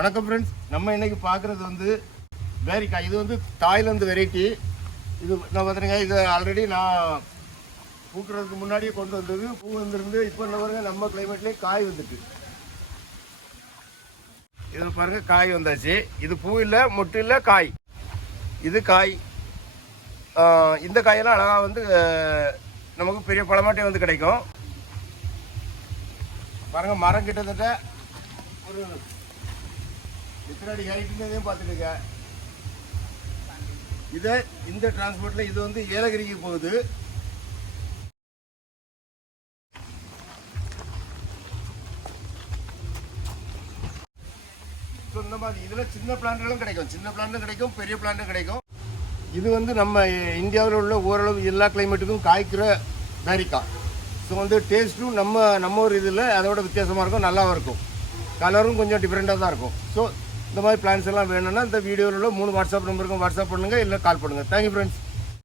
வணக்கம் ஃப்ரெண்ட்ஸ் நம்ம இன்னைக்கு பார்க்குறது வந்து பேரிக்காய் இது வந்து தாய்லாந்து வெரைட்டி இது நான் பார்த்துருங்க இது ஆல்ரெடி நான் பூக்கிறதுக்கு முன்னாடியே கொண்டு வந்தது. பூ வந்திருந்து இப்போ என்ன பாருங்க நம்ம கிளைமேட்லேயே காய் வந்துட்டு. இதில் பாருங்க காய் வந்தாச்சு. இது பூ இல்லை மொட்டு இல்லை காய். இது காய். இந்த காயெல்லாம் அழகாக வந்து நமக்கு பெரிய பழமாட்டே வந்து கிடைக்கும். பாருங்க மரம் கிட்டத்தட்ட ஒரு எத்தனை அடி ஹைட்டுன்னு பார்த்துட்டுங்க இதை இந்த டிரான்ஸ்போர்ட்ல இது வந்து ஏலகிரிக்கு போகுது. ஸோ இந்த மாதிரி இதில் சின்ன பிளான்ட்களும் கிடைக்கும். சின்ன பிளான்ட்டும் கிடைக்கும் பெரிய பிளான்ட்டும் கிடைக்கும். இது வந்து நம்ம இந்தியாவில் உள்ள ஓரளவு எல்லா கிளைமேட்டுக்கும் காய்க்கிற பேரிக்காய் ஸோ வந்து டேஸ்ட்டும் நம்ம நம்ம ஒரு இதில் அதோட வித்தியாசமாக இருக்கும் நல்லாவும் இருக்கும். கலரும் கொஞ்சம் டிஃப்ரெண்ட்டாக தான் இருக்கும். ஸோ இந்த மாதிரி பிளான்ஸ் எல்லாம் வேணும்னா இந்த வீடியோவில் உள்ள மூணு வாட்ஸ்அப் நம்பருக்கும் வாட்ஸ்அப் பண்ணுங்கள் இல்லை கால் பண்ணுங்கள் தேங்க்யூ ஃப்ரெண்ட்ஸ்